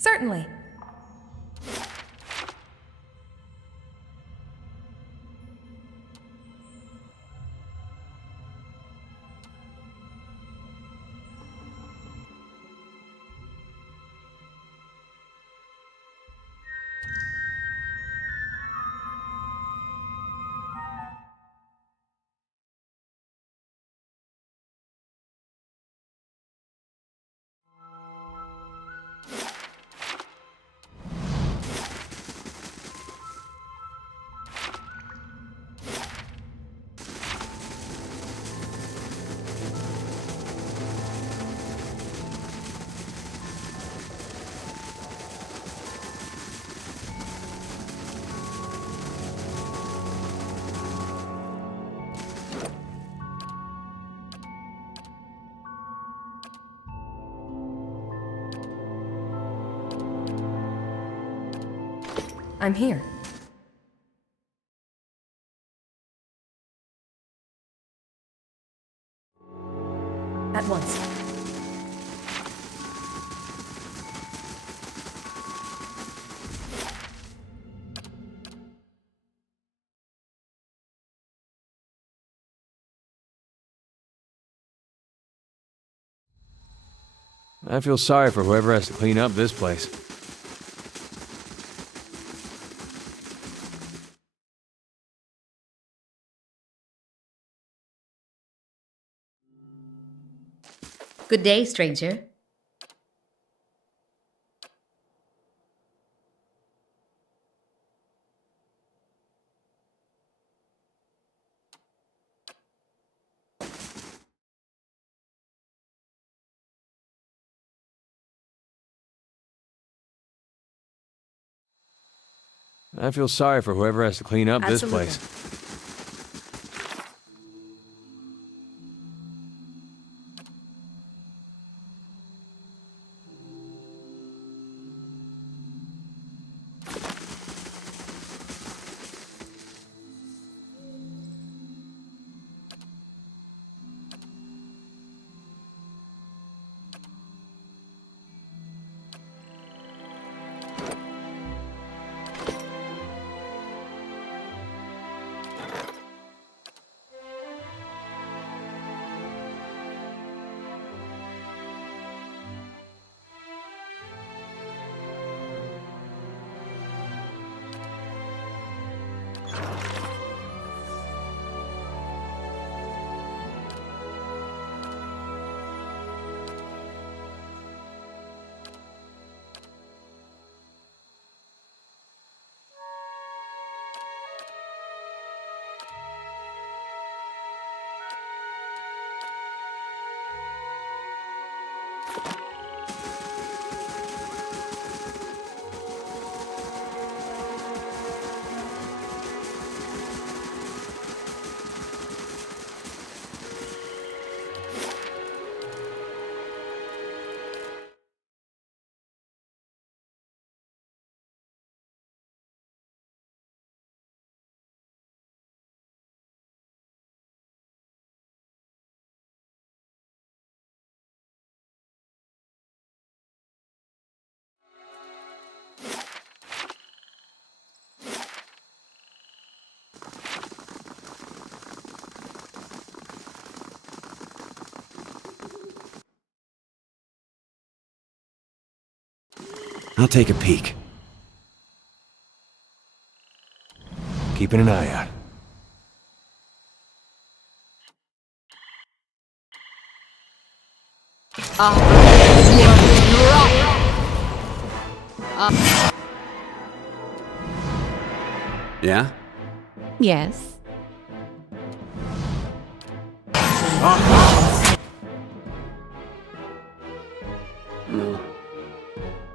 Certainly. I'm here. At once. I feel sorry for whoever has to clean up this place. Good day, stranger. I feel sorry for whoever has to clean up this Absolutely. place. I'll take a peek. Keeping an eye out. Yeah? Yes.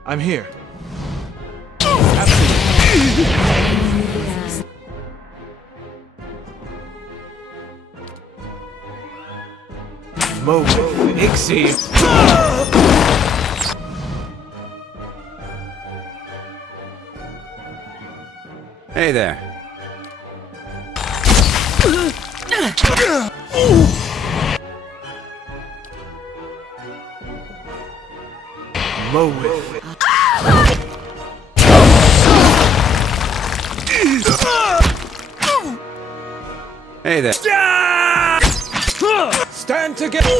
I'm here. Mo, Ixie. Hey there. Mo with it. Hey there. Stand together! Stand together!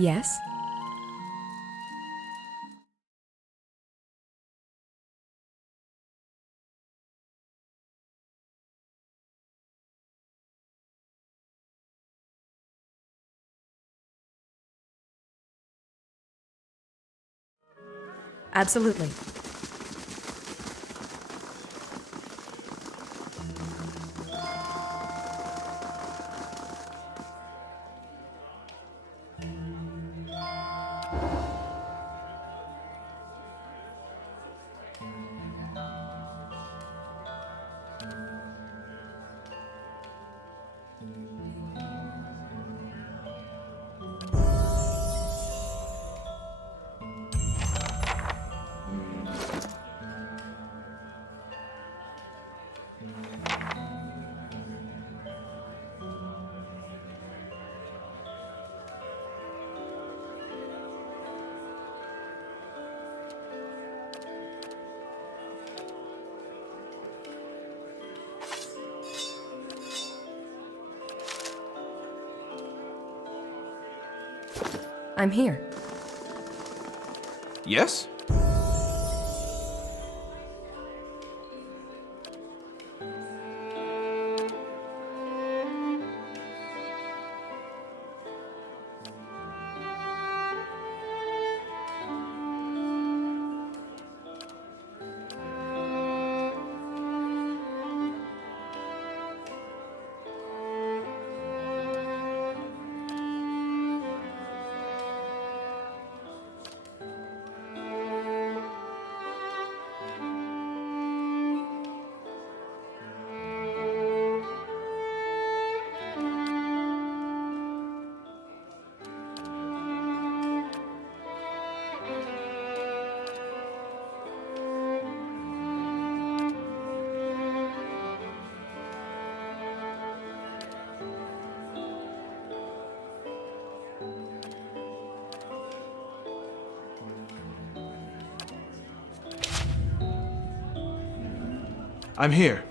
Yes? Absolutely. I'm here. Yes? I'm here.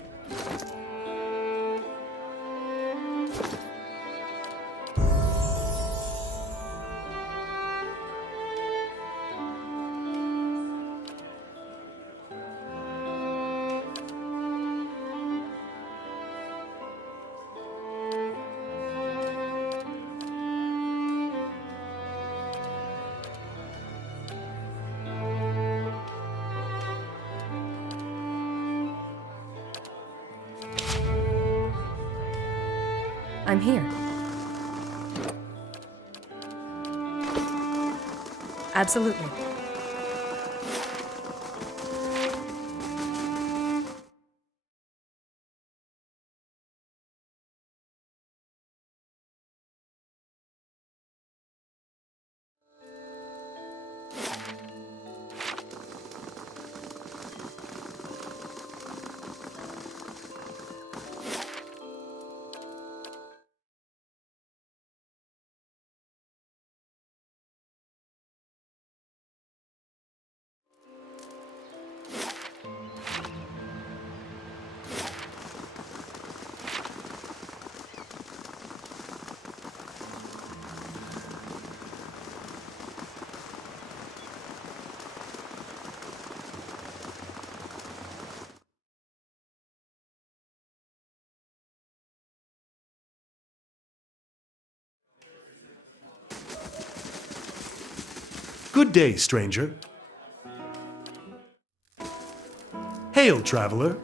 I'm here. Absolutely. Good day, stranger. Hail, traveler.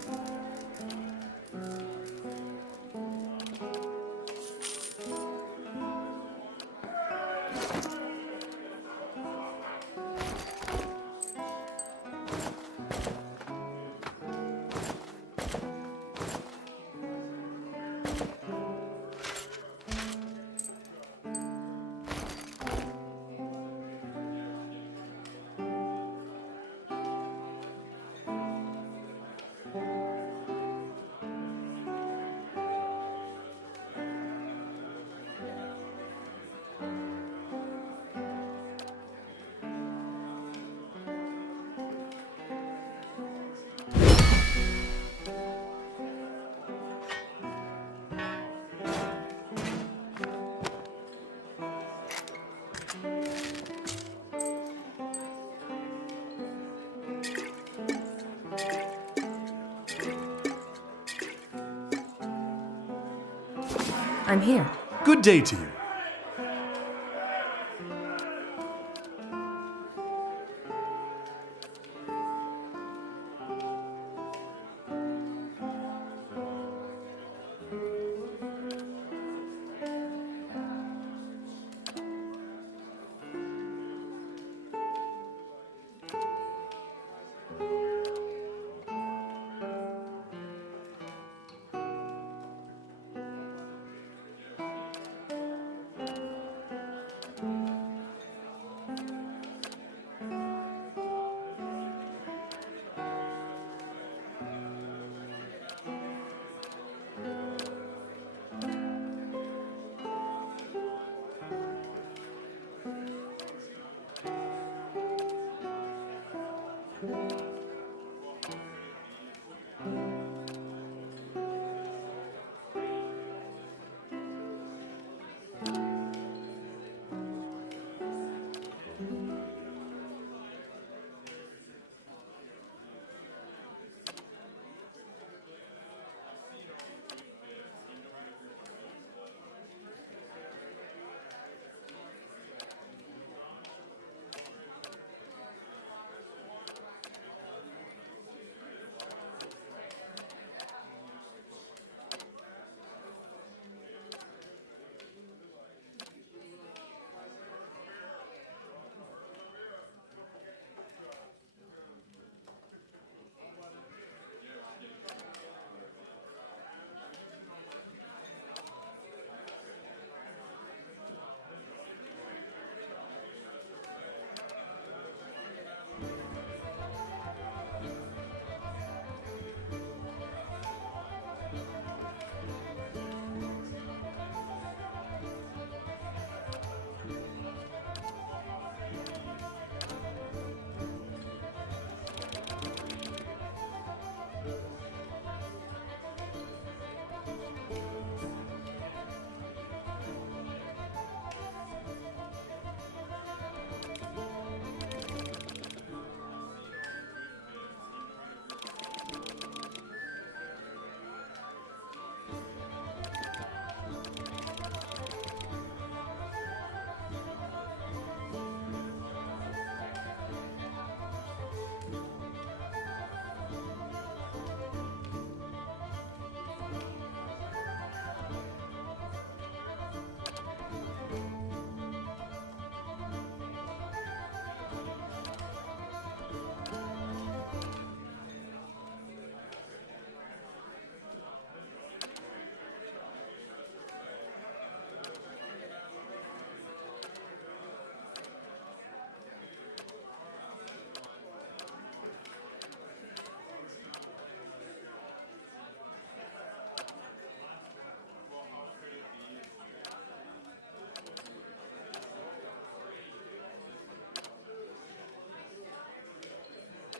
I'm here. Good day to you.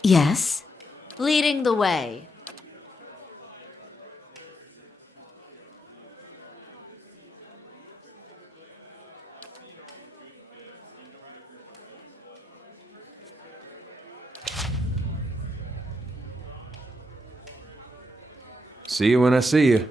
Yes? Leading the way. See you when I see you.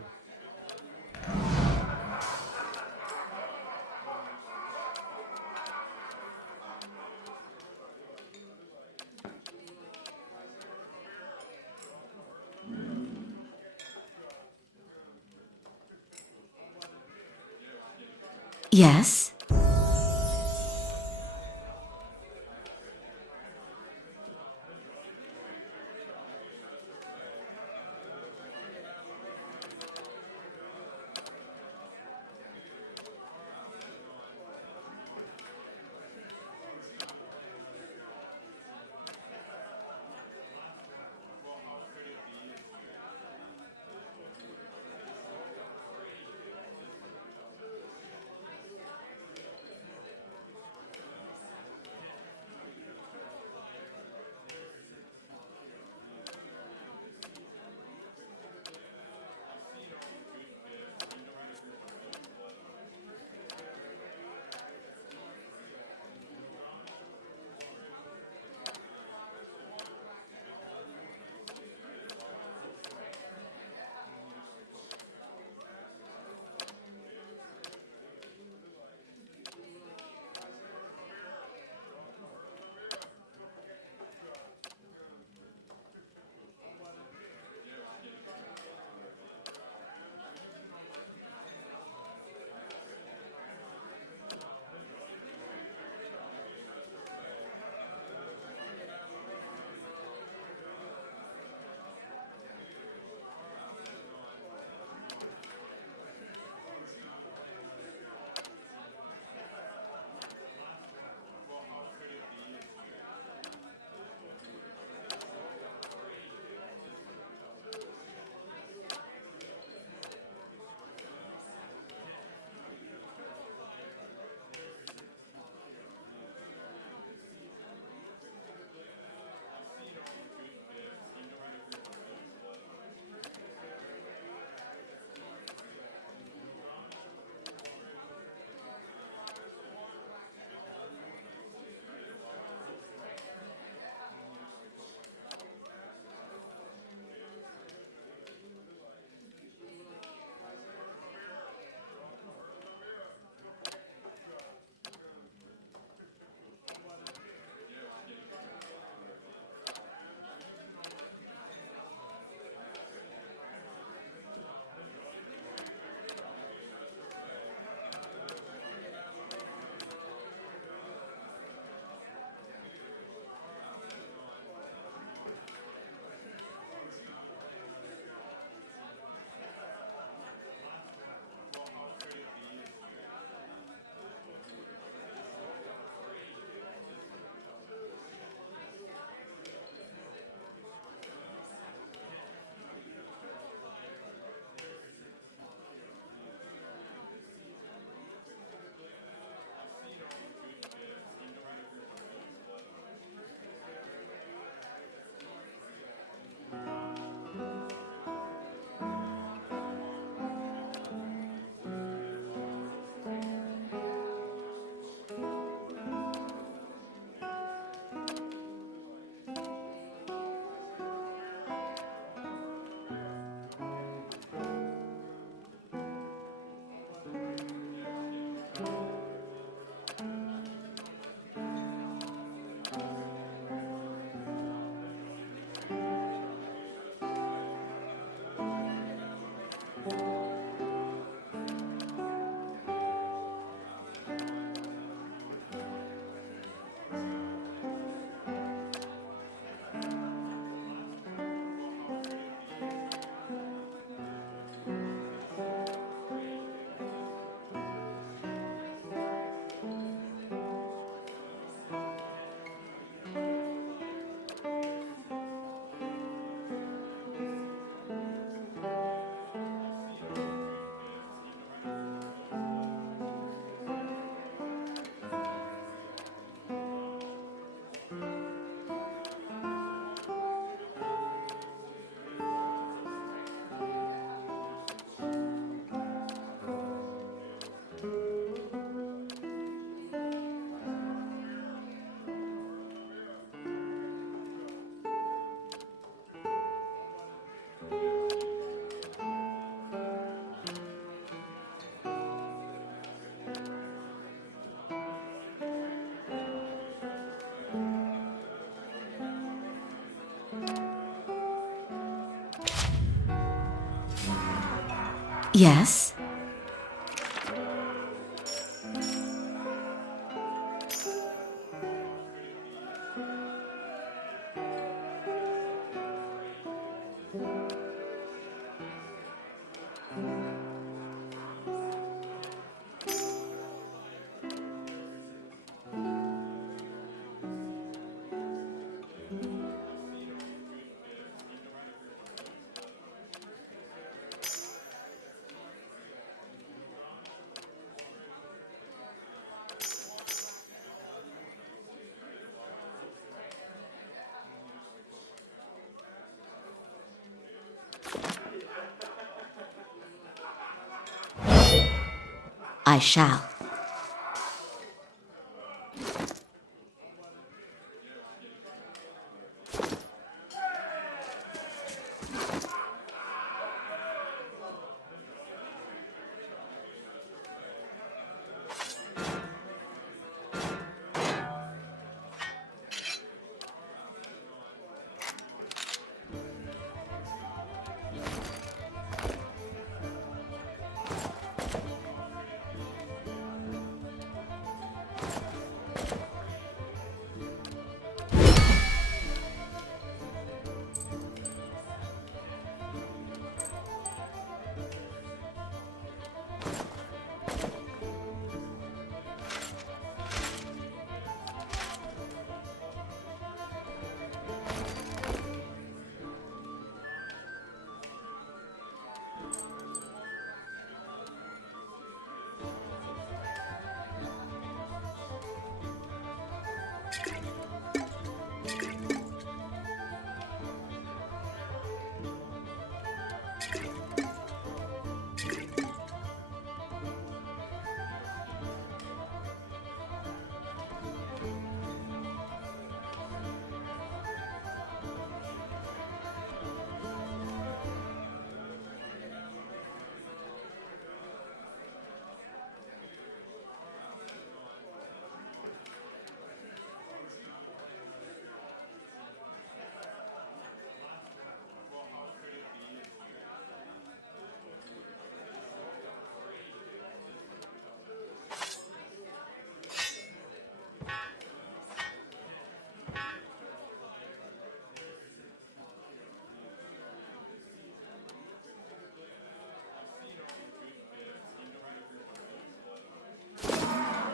Yes? Yes? I shall.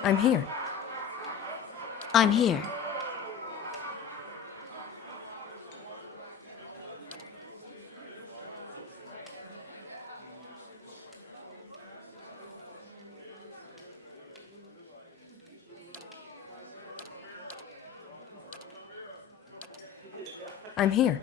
I'm here. I'm here. I'm here.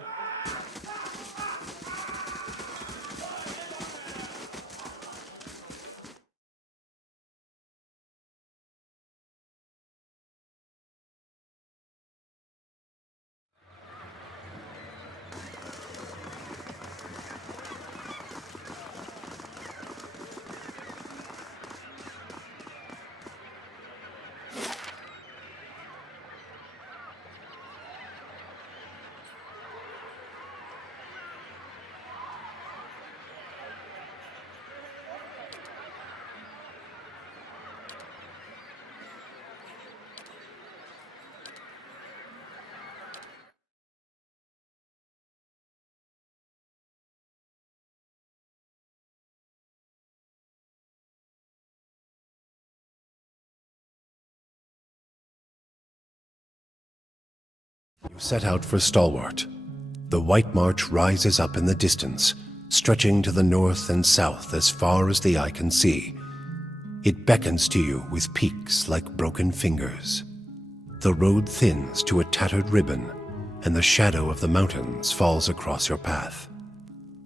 You set out for Stalwart. The White March rises up in the distance, stretching to the north and south as far as the eye can see. It beckons to you with peaks like broken fingers. The road thins to a tattered ribbon, and the shadow of the mountains falls across your path.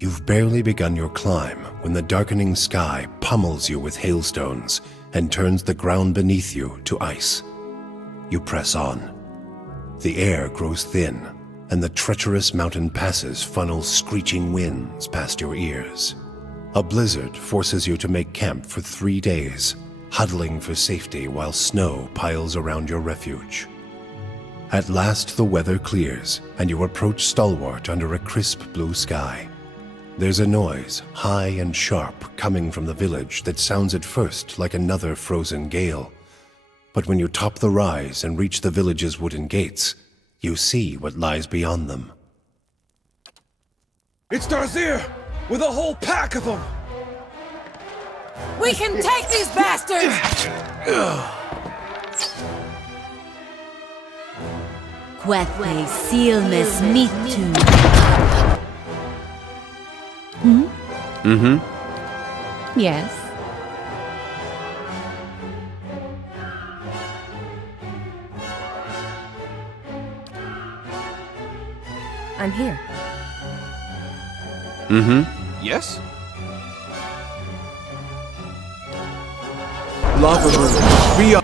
You've barely begun your climb when the darkening sky pummels you with hailstones and turns the ground beneath you to ice. You press on. The air grows thin, and the treacherous mountain passes funnel screeching winds past your ears. A blizzard forces you to make camp for 3 days, huddling for safety while snow piles around your refuge. At last the weather clears, and you approach Stalwart under a crisp blue sky. There's a noise, high and sharp, coming from the village that sounds at first like another frozen gale. But when you top the rise and reach the village's wooden gates, you see what lies beyond them. It's Darzyr! With a whole pack of them! We can take these bastards! Quethe sealness mitu. Yes. I'm here. Yes? Lava room. Beyond.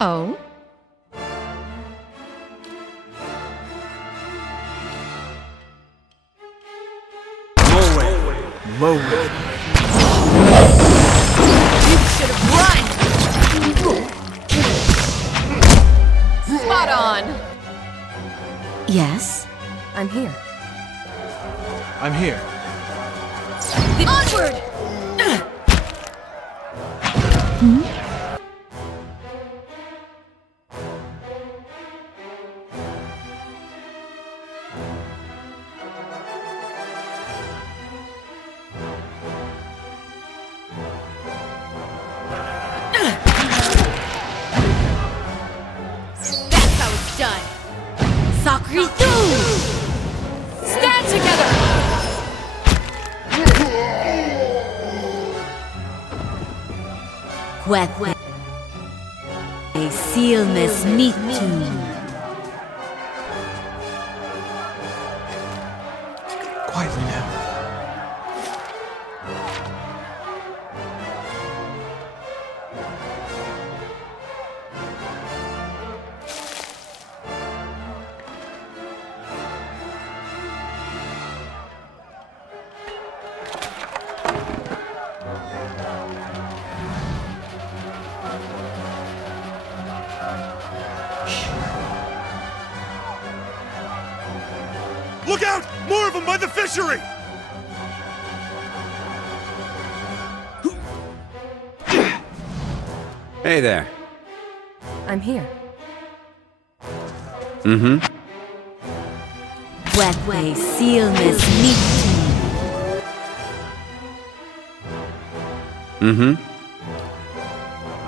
Oh? Moe. You should have run! Spot on! Yes? I'm here. I'm here. Onward! That's how it's done! Sacre Tou! Stand together! Quethwe Sealmas Mitu. Quietly now. Look out! More of them by the fishery! Hey there. I'm here. Mm-hmm. Quethwe Sealmas Mitu. Mm-hmm.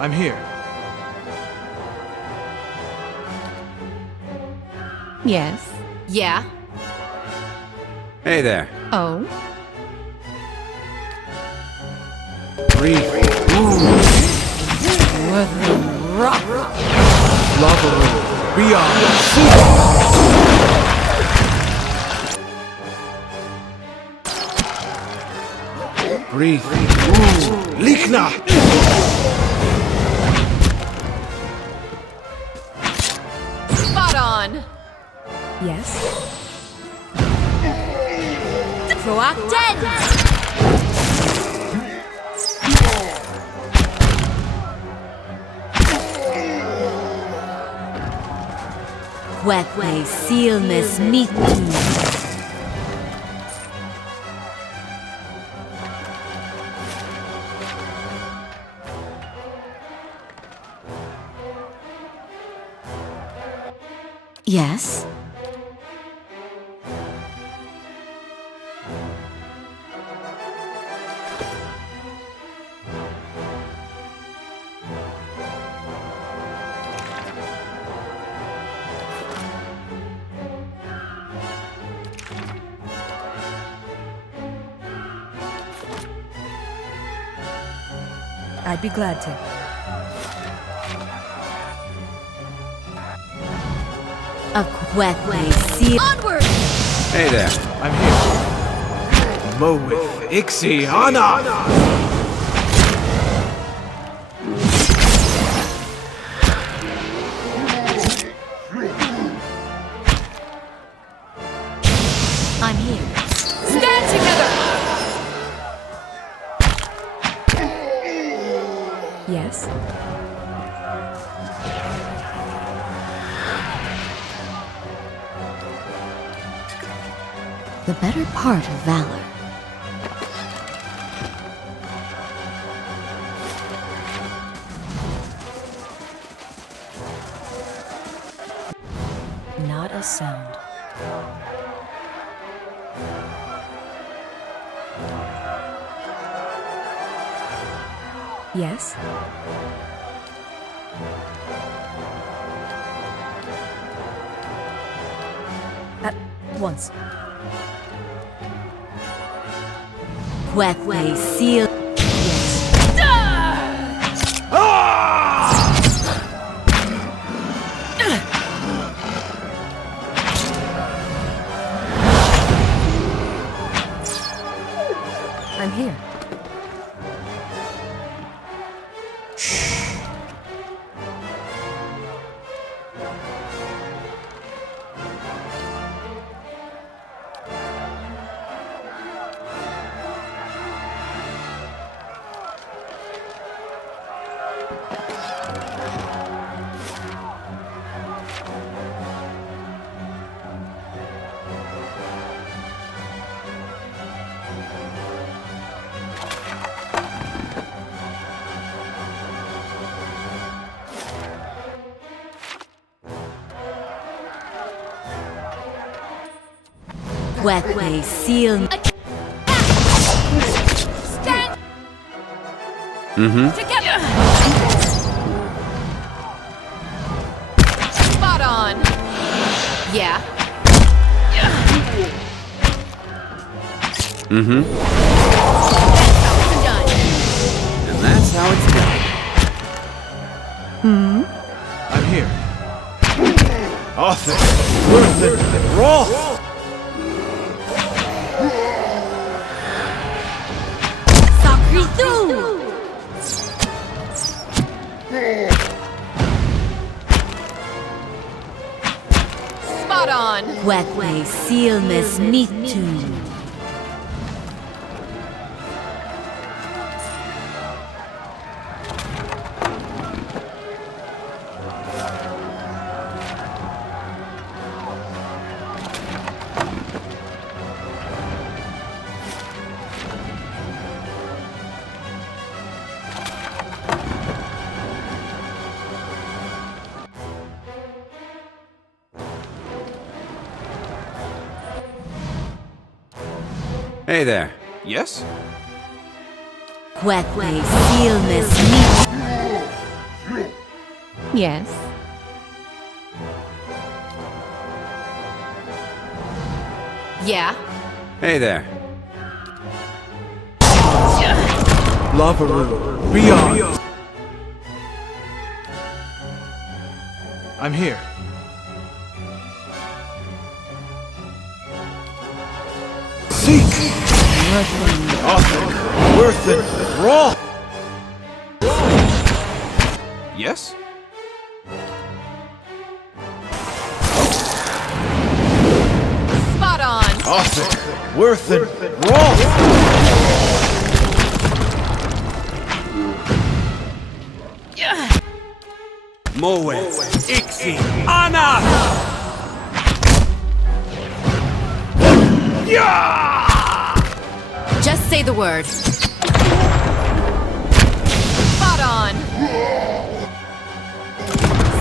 I'm here. Yes. Yeah? Hey there. Oh? Breathe. What the rock? Lava room. Beyond. Breathe. Likna. Spot on! Yes? Proacted! Quethwe Sealmas Mitu. Yes? I'd be glad to. A Quethwe Seal. Onward! Hey there. I'm here. Moe with Ixiana. I'm here. Stand together! Yes? The better part of valor. Not a sound. Yes? At once. Quethwe Seal. Yes. I'm here. Weatway seal. Stand Mm-hmm. together. Spot on. Yeah. Mm-hmm. Done. And that's how it's done. I'm here. Arthur, worth it, Roth! Sacre Thu! Spot on. Weatway seal mes nitu. Hey there. Yes? Weatway seal mes nitu. Yes. Yeah. Hey there. Lavaru, beyond. I'm here. Seek! Arthur, worth it, Roth! Yes? Spot on. Arthur, worth it, Roth! Moe, Ixi, Ana! Just say the word. Spot on.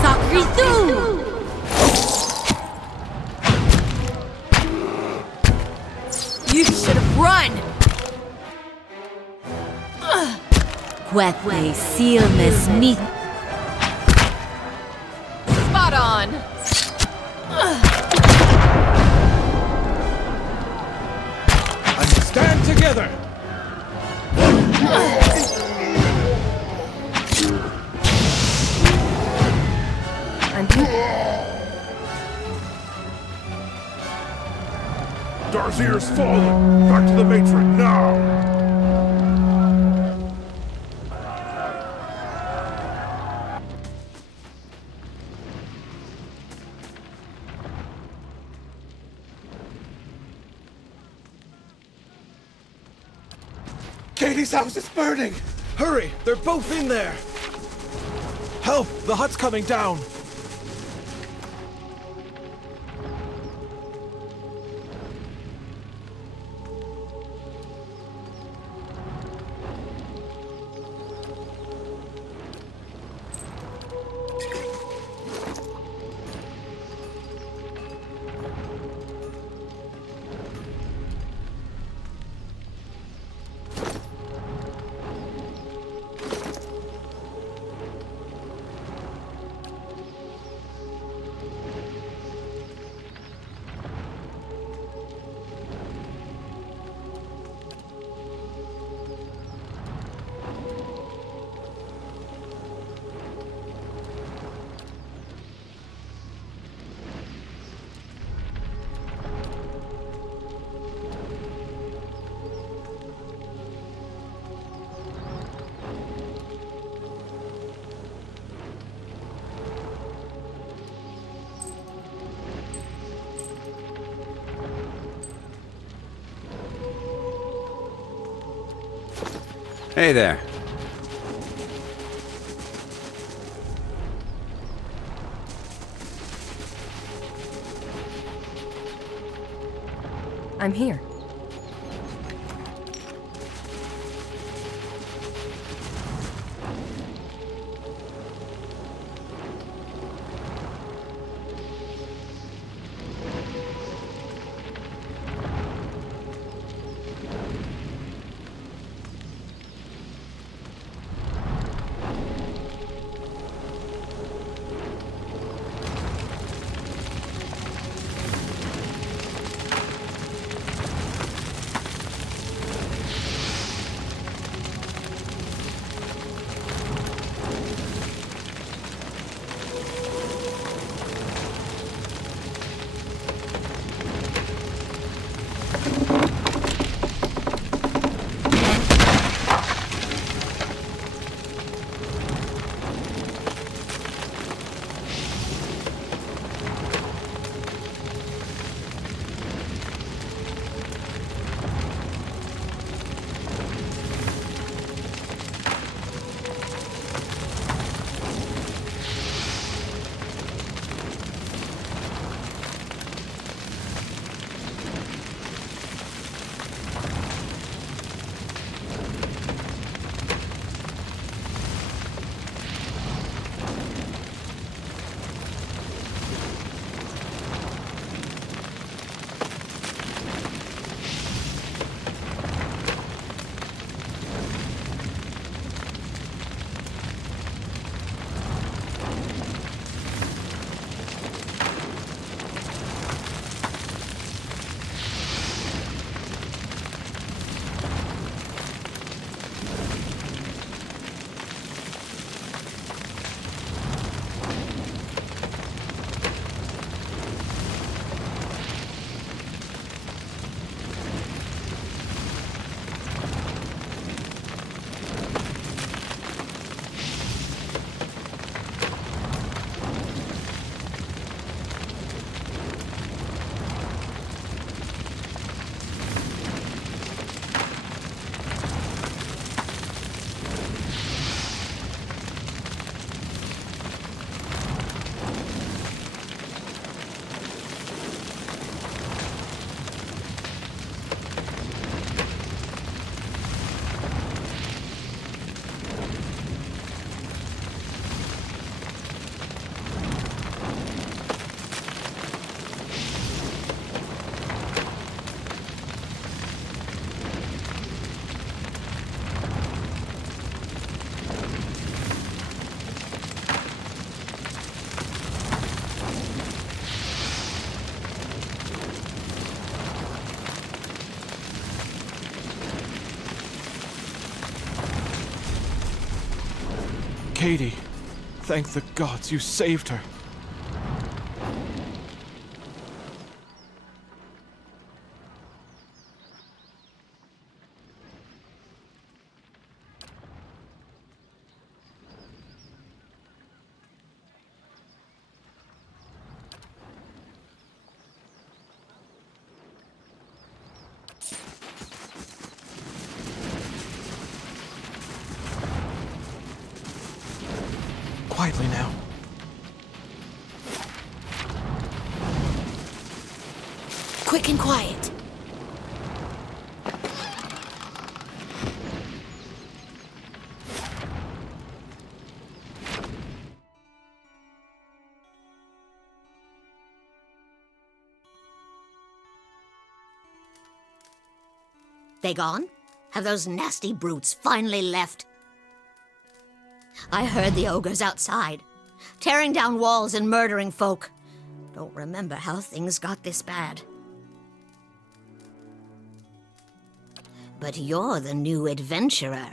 Sacre Thu! You should have run. Weatway seal mes nitu. Spot on. And stand together! I'm here. Darzir's fallen! Back to the matron, now! Katie's house is burning! Hurry! They're both in there! Help! The hut's coming down! Hey there. I'm here. Katie, thank the gods you saved her. Quietly now. Quick and quiet. They gone? Have those nasty brutes finally left? I heard the ogres outside, tearing down walls and murdering folk. Don't remember how things got this bad. But you're the new adventurer,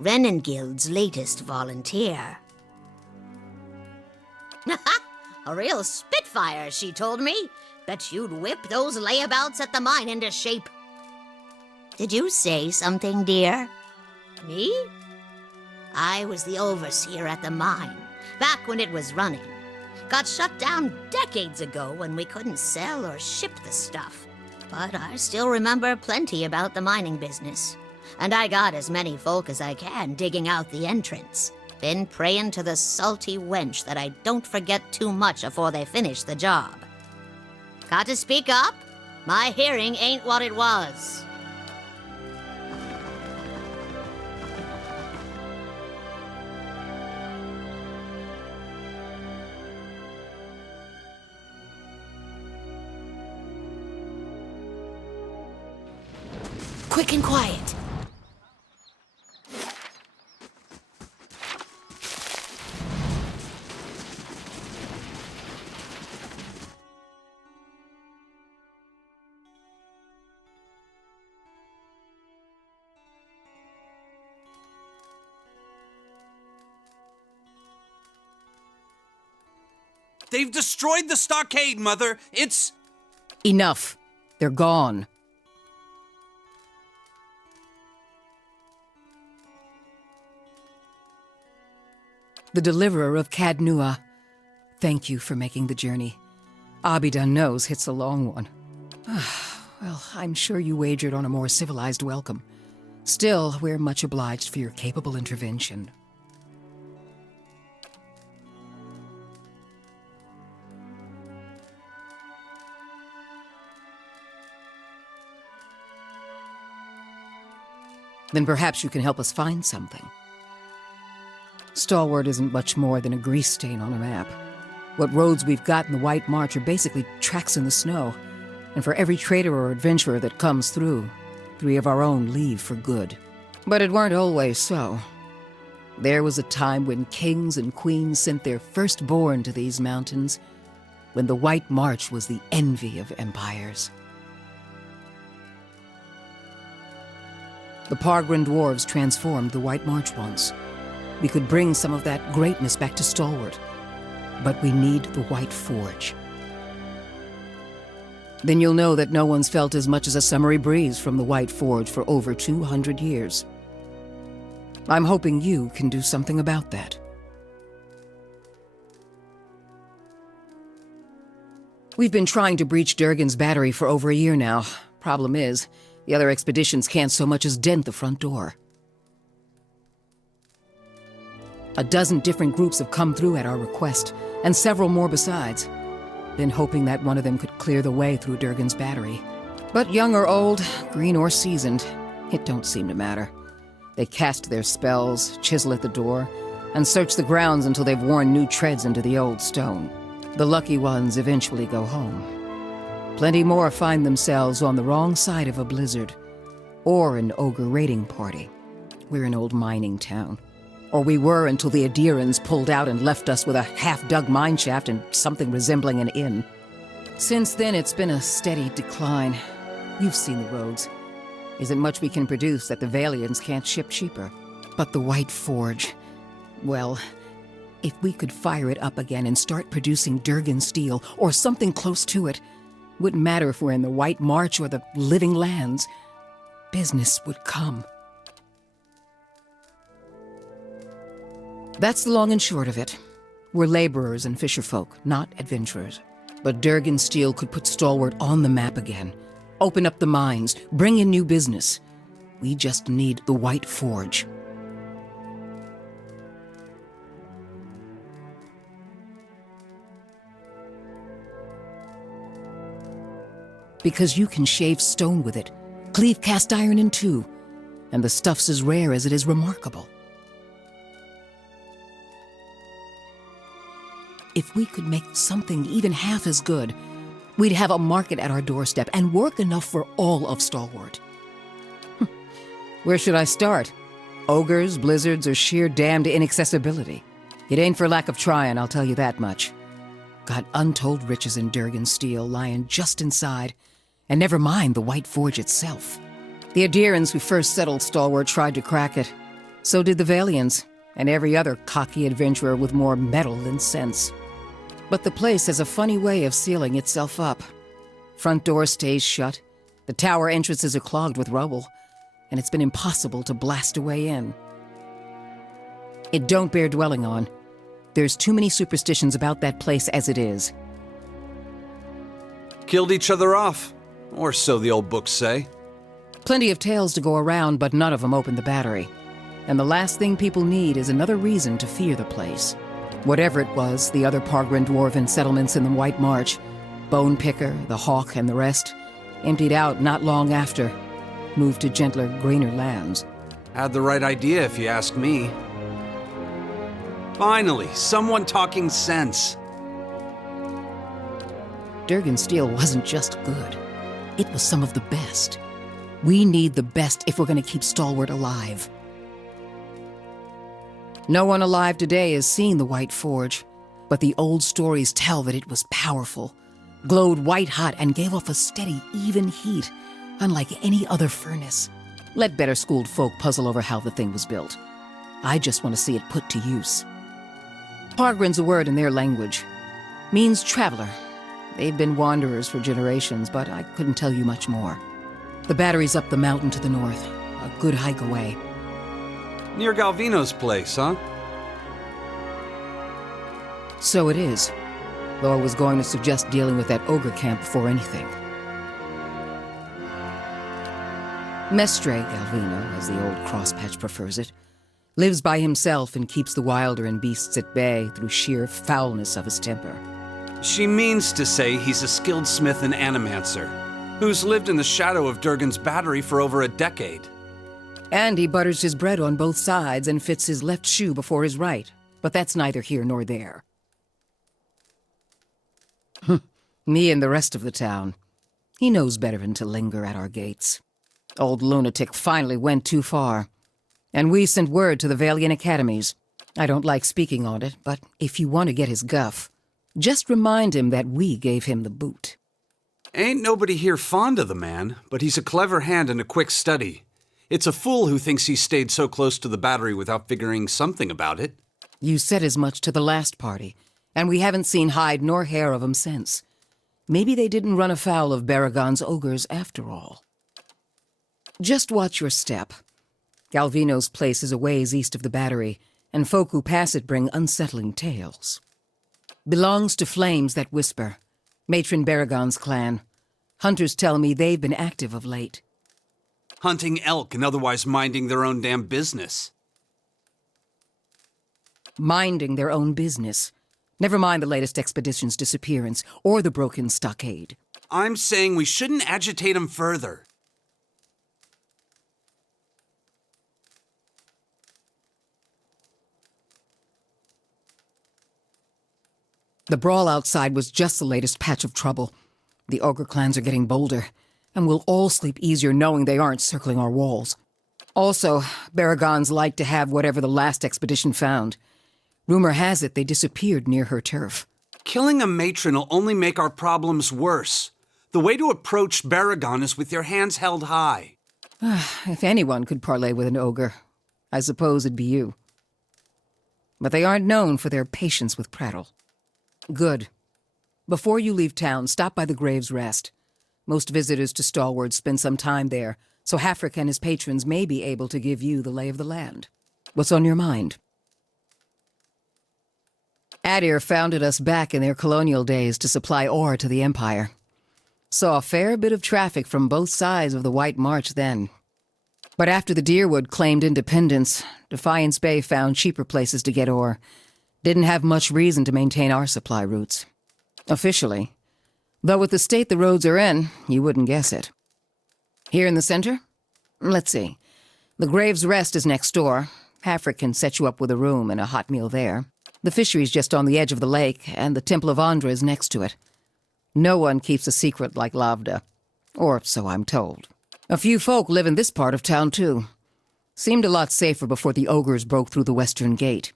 Renengild's latest volunteer. A real spitfire, she told me. Bet you'd whip those layabouts at the mine into shape. Did you say something, dear? Me? I was the overseer at the mine, back when it was running. Got shut down decades ago when we couldn't sell or ship the stuff. But I still remember plenty about the mining business. and I got as many folk as I can digging out the entrance. Been praying to the salty wench that I don't forget too much afore they finish the job. Got to speak up? My hearing ain't what it was. Quick and quiet. They've destroyed the stockade, Mother. It's... Enough. They're gone. The deliverer of Cadnua. Thank you for making the journey. Abidan knows it's a long one. Well, I'm sure you wagered on a more civilized welcome. Still, we're much obliged for your capable intervention. Then perhaps you can help us find something. Stalwart isn't much more than a grease stain on a map. What roads we've got in the White March are basically tracks in the snow. And for every trader or adventurer that comes through, 3 of our own leave for good. But it weren't always so. There was a time when kings and queens sent their firstborn to these mountains, when the White March was the envy of empires. The Pargrin dwarves transformed the White March once. We could bring some of that greatness back to Stalwart, but we need the White Forge. Then you'll know that no one's felt as much as a summery breeze from the White Forge for over 200 years. I'm hoping you can do something about that. We've been trying to breach Durgan's battery for over a year now. Problem is, the other expeditions can't so much as dent the front door. A dozen different groups have come through at our request, and several more besides. Been hoping that one of them could clear the way through Durgan's battery. But young or old, green or seasoned, it don't seem to matter. They cast their spells, chisel at the door, and search the grounds until they've worn new treads into the old stone. The lucky ones eventually go home. Plenty more find themselves on the wrong side of a blizzard, or an ogre raiding party. We're an old mining town. Or we were until the Adirans pulled out and left us with a half-dug mineshaft and something resembling an inn. Since then, it's been a steady decline. You've seen the roads. Isn't much we can produce that the Valians can't ship cheaper. But the White Forge, well, if we could fire it up again and start producing Durgan steel, or something close to it, wouldn't matter if we're in the White March or the Living Lands, business would come. That's the long and short of it. We're laborers and fisherfolk, not adventurers. But Durgan steel could put Stalwart on the map again, open up the mines, bring in new business. We just need the White Forge. Because you can shave stone with it, cleave cast iron in two, and the stuff's as rare as it is remarkable. If we could make something even half as good, we'd have a market at our doorstep and work enough for all of Stalwart. Where should I start? Ogres, blizzards, or sheer damned inaccessibility? It ain't for lack of trying, I'll tell you that much. Got untold riches in Durgan steel lying just inside, and never mind the White Forge itself. The Adirans who first settled Stalwart tried to crack it. So did the Valians, and every other cocky adventurer with more metal than sense. But the place has a funny way of sealing itself up. Front door stays shut, the tower entrances are clogged with rubble, and it's been impossible to blast a way in. It don't bear dwelling on. There's too many superstitions about that place as it is. Killed each other off. Or so the old books say. Plenty of tales to go around, but none of them open the battery. And the last thing people need is another reason to fear the place. Whatever it was, the other Pargrin dwarven settlements in the White March, Bone Picker, the Hawk, and the rest, emptied out not long after, moved to gentler, greener lands. Had the right idea, if you ask me. Finally, someone talking sense. Durgan steel wasn't just good. It was some of the best. We need the best if we're going to keep Stalwart alive. No one alive today has seen the White Forge, but the old stories tell that it was powerful, glowed white-hot, and gave off a steady, even heat, unlike any other furnace. Let better-schooled folk puzzle over how the thing was built. I just want to see it put to use. Pargrin's a word in their language. Means traveler. They've been wanderers for generations, but I couldn't tell you much more. The battery's up the mountain to the north, a good hike away. Near Galvino's place, huh? So it is, though I was going to suggest dealing with that ogre camp before anything. Mestre Galvino, as the old crosspatch prefers it, lives by himself and keeps the wilder and beasts at bay through sheer foulness of his temper. She means to say he's a skilled smith and animancer, who's lived in the shadow of Durgan's battery for over a decade. And he butters his bread on both sides and fits his left shoe before his right, but that's neither here nor there. Me and the rest of the town. He knows better than to linger at our gates. Old lunatic finally went too far, and we sent word to the Valiant Academies. I don't like speaking on it, but if you want to get his guff, just remind him that we gave him the boot. Ain't nobody here fond of the man, but he's a clever hand and a quick study. It's a fool who thinks he stayed so close to the battery without figuring something about it. You said as much to the last party, and we haven't seen hide nor hair of him since. Maybe they didn't run afoul of Baragon's ogres after all. Just watch your step. Galvino's place is a ways east of the battery, and folk who pass it bring unsettling tales. Belongs to Flames That Whisper, Matron Baragon's clan. Hunters tell me they've been active of late. Hunting elk and otherwise minding their own damn business. Minding their own business. Never mind the latest expedition's disappearance, or the broken stockade. I'm saying we shouldn't agitate him further. The brawl outside was just the latest patch of trouble. The ogre clans are getting bolder, and we'll all sleep easier knowing they aren't circling our walls. Also, Baragons like to have whatever the last expedition found. Rumor has it they disappeared near her turf. Killing a matron will only make our problems worse. The way to approach Baragon is with your hands held high. If anyone could parley with an ogre, I suppose it'd be you. But they aren't known for their patience with prattle. Good. Before you leave town, stop by the Grave's Rest. Most visitors to Stalwart spend some time there, so Hafric and his patrons may be able to give you the lay of the land. What's on your mind? Adir founded us back in their colonial days to supply ore to the Empire. Saw a fair bit of traffic from both sides of the White March then. But after the Deerwood claimed independence, Defiance Bay found cheaper places to get ore. Didn't have much reason to maintain our supply routes. Officially. Though with the state the roads are in, you wouldn't guess it. Here in the center? Let's see. The Grave's Rest is next door. Hafric can set you up with a room and a hot meal there. The fishery's just on the edge of the lake, and the Temple of Andra is next to it. No one keeps a secret like Lavda. Or so I'm told. A few folk live in this part of town, too. Seemed a lot safer before the ogres broke through the western gate.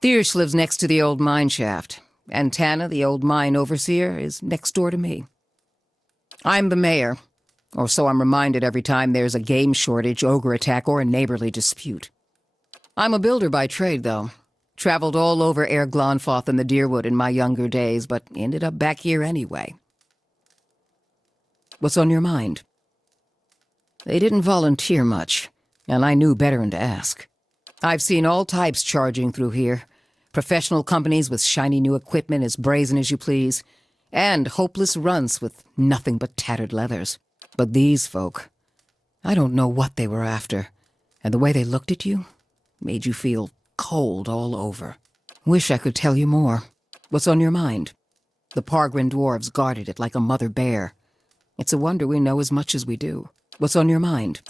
Thiersch lives next to the old mine shaft, and Tana, the old mine overseer, is next door to me. I'm the mayor, or so I'm reminded every time there's a game shortage, ogre attack, or a neighborly dispute. I'm a builder by trade, though. Traveled all over Air Glonfoth and the Deerwood in my younger days, but ended up back here anyway. What's on your mind? They didn't volunteer much, and I knew better than to ask. I've seen all types charging through here. Professional companies with shiny new equipment as brazen as you please, and hopeless runts with nothing but tattered leathers. But these folk, I don't know what they were after, and the way they looked at you made you feel cold all over. Wish I could tell you more. What's on your mind? The Pargrin dwarves guarded it like a mother bear. It's a wonder we know as much as we do. What's on your mind?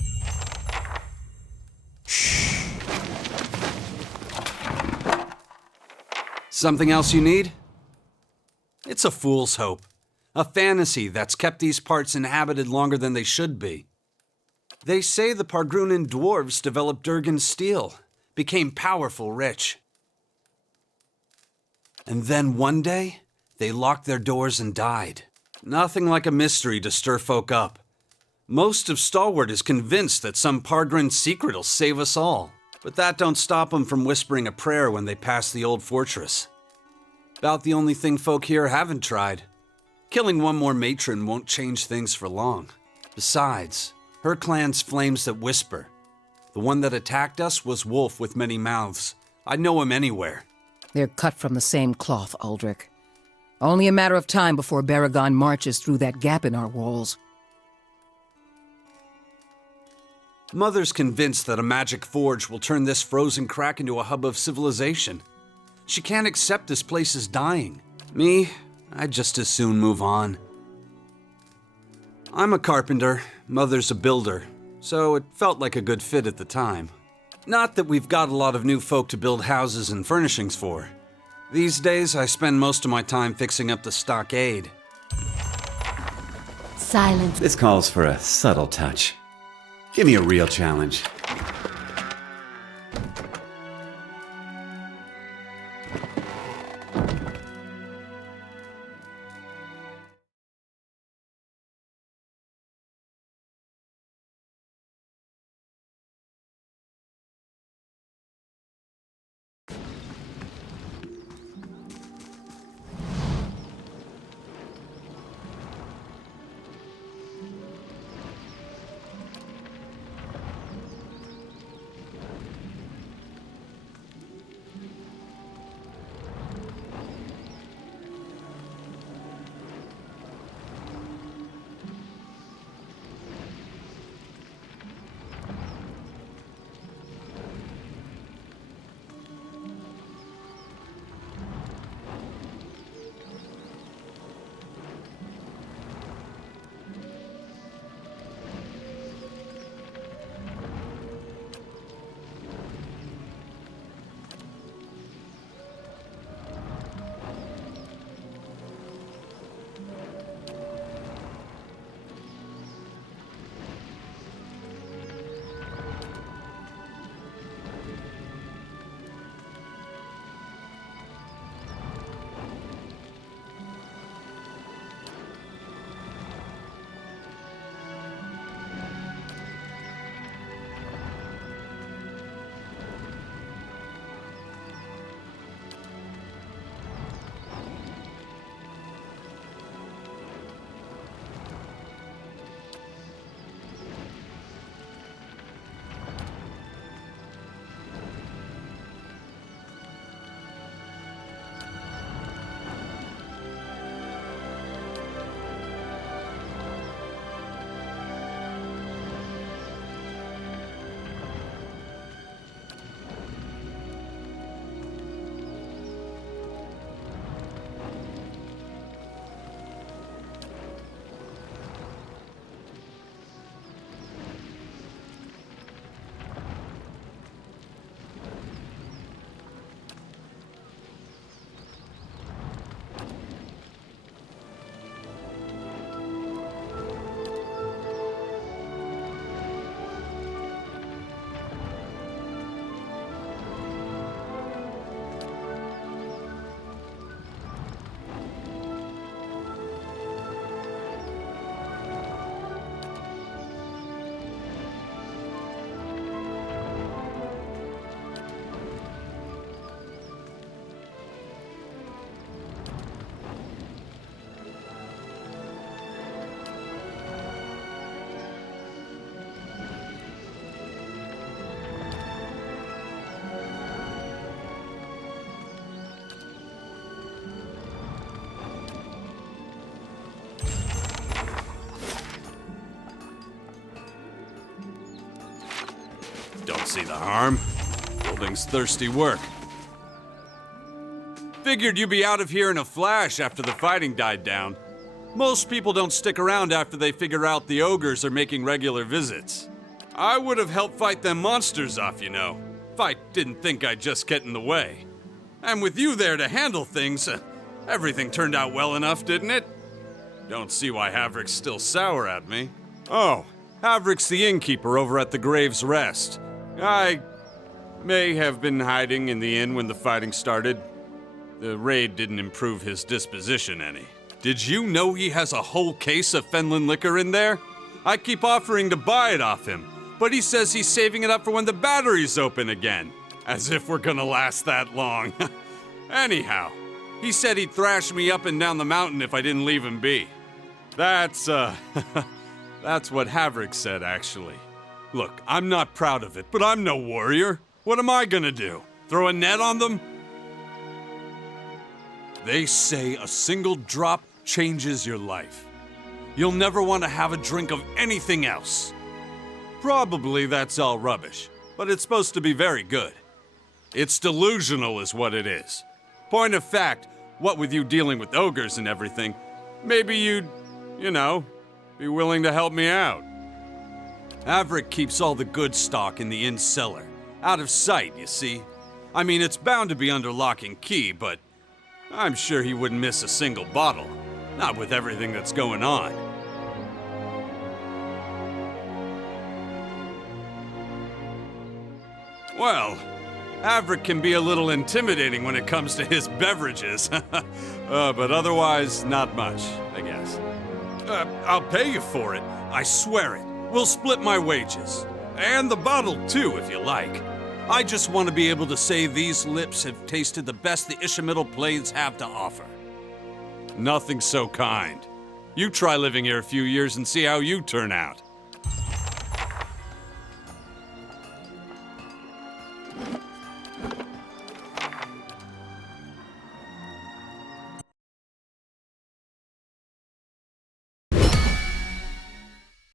Something else you need? It's a fool's hope. A fantasy that's kept these parts inhabited longer than they should be. They say the Pargrunan dwarves developed Durgan's steel, became powerful, rich. And then one day, they locked their doors and died. Nothing like a mystery to stir folk up. Most of Stalwart is convinced that some Pargrin secret'll save us all. But that don't stop them from whispering a prayer when they pass the old fortress. About the only thing folk here haven't tried. Killing one more matron won't change things for long. Besides, her clan's flames that whisper. The one that attacked us was Wolf with many mouths. I'd know him anywhere. They're cut from the same cloth, Aldrich. Only a matter of time before Baragon marches through that gap in our walls. Mother's convinced that a magic forge will turn this frozen crack into a hub of civilization. She can't accept this place is dying. Me, I'd just as soon move on. I'm a carpenter, Mother's a builder, so it felt like a good fit at the time. Not that we've got a lot of new folk to build houses and furnishings for. These days, I spend most of my time fixing up the stockade. Silence. This calls for a subtle touch. Give me a real challenge. Don't see the harm. Building's thirsty work. Figured you'd be out of here in a flash after the fighting died down. Most people don't stick around after they figure out the ogres are making regular visits. I would have helped fight them monsters off, you know, if I didn't think I'd just get in the way. And with you there to handle things, everything turned out well enough, didn't it? Don't see why Havrick's still sour at me. Oh, Havrick's the innkeeper over at the Grave's Rest. I may have been hiding in the inn when the fighting started. The raid didn't improve his disposition any. Did you know he has a whole case of Fenland liquor in there? I keep offering to buy it off him, but he says he's saving it up for when the battery's open again. As if we're gonna last that long. Anyhow, he said he'd thrash me up and down the mountain if I didn't leave him be. That's what Havrick said, actually. Look, I'm not proud of it, but I'm no warrior. What am I gonna do? Throw a net on them? They say a single drop changes your life. You'll never want to have a drink of anything else. Probably that's all rubbish, but it's supposed to be very good. It's delusional is what it is. Point of fact, what with you dealing with ogres and everything, maybe you'd, be willing to help me out. Havrick keeps all the good stock in the inn cellar. Out of sight, you see. I mean, it's bound to be under lock and key, but I'm sure he wouldn't miss a single bottle. Not with everything that's going on. Well, Havrick can be a little intimidating when it comes to his beverages. But otherwise, not much, I guess. I'll pay you for it. I swear it. We'll split my wages. And the bottle, too, if you like. I just want to be able to say these lips have tasted the best the Ishamael Plains have to offer. Nothing so kind. You try living here a few years and see how you turn out.